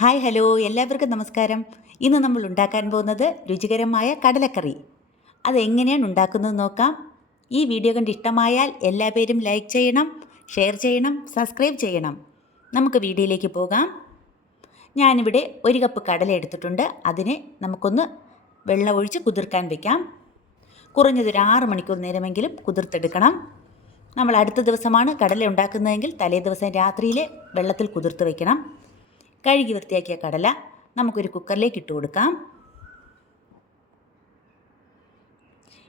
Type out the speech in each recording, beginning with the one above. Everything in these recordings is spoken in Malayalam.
ഹായ് ഹലോ എല്ലാവർക്കും നമസ്കാരം. ഇന്ന് നമ്മൾ ഉണ്ടാക്കാൻ പോകുന്നത് രുചികരമായ കടലക്കറി. അതെങ്ങനെയാണ് ഉണ്ടാക്കുന്നത് നോക്കാം. ഈ വീഡിയോ കണ്ട് ഇഷ്ടമായാൽ എല്ലാ പേരും ലൈക്ക് ചെയ്യണം, ഷെയർ ചെയ്യണം, സബ്സ്ക്രൈബ് ചെയ്യണം. നമുക്ക് വീഡിയോയിലേക്ക് പോകാം. ഞാനിവിടെ 1 കപ്പ് കടല എടുത്തിട്ടുണ്ട്. അതിനെ നമുക്കൊന്ന് വെള്ളമൊഴിച്ച് കുതിർക്കാൻ വയ്ക്കാം. കുറഞ്ഞതൊരു 6 മണിക്കൂർ നേരമെങ്കിലും കുതിർത്തെടുക്കണം. നമ്മൾ അടുത്ത ദിവസമാണ് കടല ഉണ്ടാക്കുന്നതെങ്കിൽ തലേ ദിവസം രാത്രിയിൽ വെള്ളത്തിൽ കുതിർത്ത് വയ്ക്കണം. കഴുകി വൃത്തിയാക്കിയ കടല നമുക്കൊരു കുക്കറിലേക്ക് ഇട്ട് കൊടുക്കാം.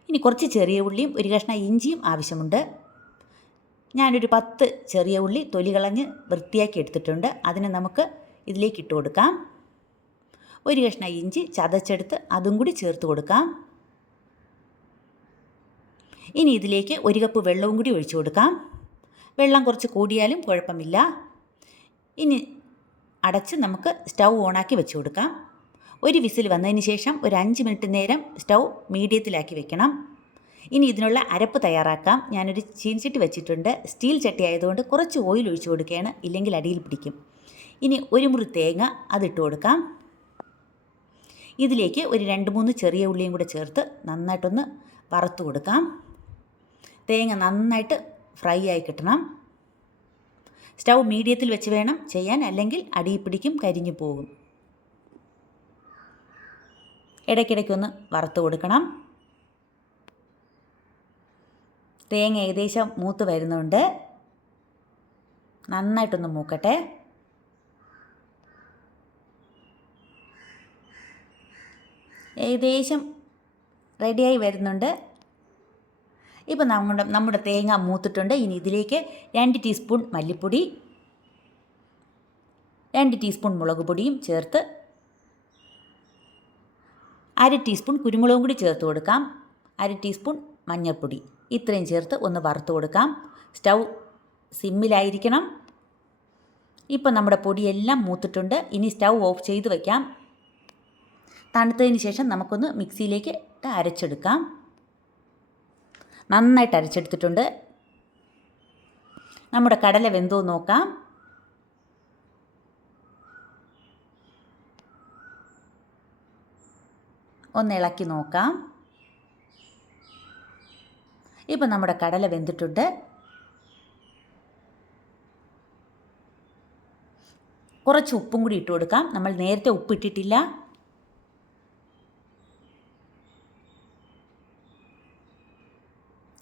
ഇനി കുറച്ച് ചെറിയ ഉള്ളിയും ഒരു കഷ്ണം ഇഞ്ചിയും ആവശ്യമുണ്ട്. ഞാനൊരു 10 ചെറിയ ഉള്ളി തൊലി കളഞ്ഞ് വൃത്തിയാക്കി എടുത്തിട്ടുണ്ട്. അതിനെ നമുക്ക് ഇതിലേക്ക് ഇട്ട് കൊടുക്കാം. ഒരു കഷ്ണം ഇഞ്ചി ചതച്ചെടുത്ത് അതും കൂടി ചേർത്ത് കൊടുക്കാം. ഇനി ഇതിലേക്ക് 1 കപ്പ് വെള്ളവും കൂടി ഒഴിച്ചു കൊടുക്കാം. വെള്ളം കുറച്ച് കൂടിയാലും കുഴപ്പമില്ല. ഇനി അടച്ച് നമുക്ക് സ്റ്റൗ ഓണാക്കി വെച്ച് കൊടുക്കാം. ഒരു വിസിൽ വന്നതിന് ശേഷം ഒരു 5 മിനിറ്റ് നേരം സ്റ്റൗ മീഡിയത്തിലാക്കി വെക്കണം. ഇനി ഇതിനുള്ള അരപ്പ് തയ്യാറാക്കാം. ഞാനൊരു ചീൻചട്ടി വെച്ചിട്ടുണ്ട്. സ്റ്റീൽ ചട്ടി ആയതുകൊണ്ട് കുറച്ച് ഓയിൽ ഒഴിച്ചു കൊടുക്കുകയാണ്, ഇല്ലെങ്കിൽ അടിയിൽ പിടിക്കും. ഇനി ഒരു മുറി തേങ്ങ അതിട്ട് കൊടുക്കാം. ഇതിലേക്ക് ഒരു 2-3 ചെറിയ ഉള്ളിയും കൂടെ ചേർത്ത് നന്നായിട്ടൊന്ന് വറുത്ത് കൊടുക്കാം. തേങ്ങ നന്നായിട്ട് ഫ്രൈ ആയി കിട്ടണം. സ്റ്റൗ മീഡിയത്തിൽ വെച്ച് വേണം ചെയ്യാൻ, അല്ലെങ്കിൽ അടിയിൽ പിടിക്കും, കരിഞ്ഞു പോകും. ഇടയ്ക്കിടയ്ക്കൊന്ന് വറുത്ത് കൊടുക്കണം. തേങ്ങ ഏകദേശം മൂത്ത് വരുന്നുണ്ട്. നന്നായിട്ടൊന്ന് മൂക്കട്ടെ. ഏകദേശം റെഡിയായി വരുന്നുണ്ട്. ഇപ്പോൾ നമ്മുടെ തേങ്ങ മൂത്തിട്ടുണ്ട്. ഇനി ഇതിലേക്ക് 2 ടീസ്പൂൺ മല്ലിപ്പൊടി, 2 ടീസ്പൂൺ മുളക് പൊടിയും ചേർത്ത് 1/2 ടീസ്പൂൺ കുരുമുളകും കൂടി ചേർത്ത് കൊടുക്കാം. 1/2 ടീസ്പൂൺ മഞ്ഞൾപ്പൊടി, ഇത്രയും ചേർത്ത് ഒന്ന് വറുത്ത് കൊടുക്കാം. സ്റ്റൗ സിമ്മിലായിരിക്കണം. ഇപ്പോൾ നമ്മുടെ പൊടിയെല്ലാം മൂത്തിട്ടുണ്ട്. ഇനി സ്റ്റൗ ഓഫ് ചെയ്ത് വയ്ക്കാം. തണുത്തതിന് ശേഷം നമുക്കൊന്ന് മിക്സിയിലേക്ക് ഇട്ട് അരച്ചെടുക്കാം. നന്നായിട്ട് അരച്ചെടുത്തിട്ടുണ്ട്. നമ്മുടെ കടല വെന്തോ നോക്കാം. ഒന്ന് ഇളക്കി നോക്കാം. ഇപ്പം നമ്മുടെ കടല വെന്തിട്ടുണ്ട്. കുറച്ച് ഉപ്പും കൂടി ഇട്ട് കൊടുക്കാം. നമ്മൾ നേരത്തെ ഉപ്പ് ഇട്ടിട്ടില്ല.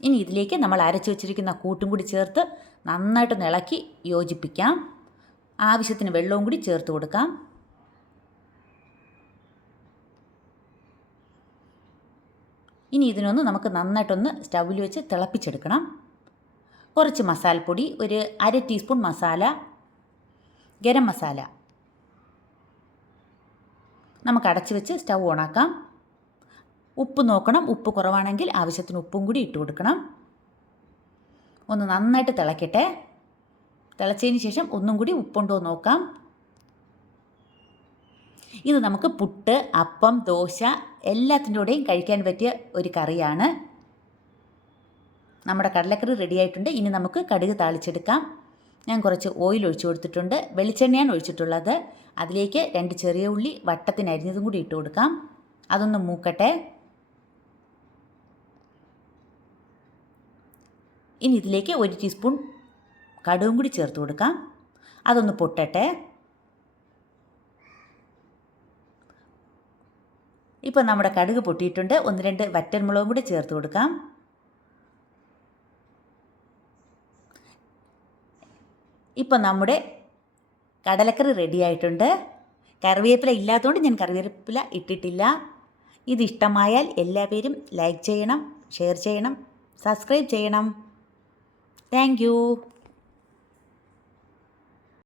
ഇനി ഇതിലേക്ക് നമ്മൾ അരച്ച് വെച്ചിരിക്കുന്ന കൂട്ടും കൂടി ചേർത്ത് നന്നായിട്ടൊന്ന് ഇളക്കി യോജിപ്പിക്കാം. ആവശ്യത്തിന് വെള്ളവും കൂടി ചേർത്ത് കൊടുക്കാം. ഇനി ഇതിനൊന്ന് നമുക്ക് നന്നായിട്ടൊന്ന് സ്റ്റൗവിൽ വെച്ച് തിളപ്പിച്ചെടുക്കണം. കുറച്ച് മസാലപ്പൊടി, ഒരു 1/2 ടീസ്പൂൺ മസാല, ഗരം മസാല നമുക്ക് അടച്ച് വെച്ച് സ്റ്റൗ ഓണാക്കാം. ഉപ്പ് നോക്കണം. ഉപ്പ് കുറവാണെങ്കിൽ ആവശ്യത്തിന് ഉപ്പും കൂടി ഇട്ട് കൊടുക്കണം. ഒന്ന് നന്നായിട്ട് തിളക്കട്ടെ. തിളച്ചതിന് ശേഷം ഒന്നും കൂടി ഉപ്പുണ്ടോ നോക്കാം. ഇത് നമുക്ക് പുട്ട്, അപ്പം, ദോശ എല്ലാത്തിൻ്റെ കൂടെയും കഴിക്കാൻ പറ്റിയ ഒരു കറിയാണ്. നമ്മുടെ കടലക്കറി റെഡി ആയിട്ടുണ്ട്. ഇനി നമുക്ക് കടുക് താളിച്ചെടുക്കാം. ഞാൻ കുറച്ച് ഓയിൽ ഒഴിച്ചു കൊടുത്തിട്ടുണ്ട്. വെളിച്ചെണ്ണയാണ് ഒഴിച്ചിട്ടുള്ളത്. അതിലേക്ക് 2 ചെറിയ ഉള്ളി വട്ടത്തിന് അരിഞ്ഞതും കൂടി ഇട്ട് കൊടുക്കാം. അതൊന്ന് മൂക്കട്ടെ. ഇനി ഇതിലേക്ക് 1 ടീസ്പൂൺ കടുകും കൂടി ചേർത്ത് കൊടുക്കാം. അതൊന്ന് പൊട്ടട്ടെ. ഇപ്പോൾ നമ്മുടെ കടുക് പൊട്ടിയിട്ടുണ്ട്. 1-2 വറ്റൽമുളകും കൂടി ചേർത്ത് കൊടുക്കാം. ഇപ്പോൾ നമ്മുടെ കടലക്കറി റെഡി ആയിട്ടുണ്ട്. കറിവേപ്പില ഇല്ലാത്തതുകൊണ്ട് ഞാൻ കറിവേപ്പില ഇട്ടിട്ടില്ല. ഇത് ഇഷ്ടമായാൽ എല്ലാവരും ലൈക്ക് ചെയ്യണം, ഷെയർ ചെയ്യണം, സബ്സ്ക്രൈബ് ചെയ്യണം. Thank you.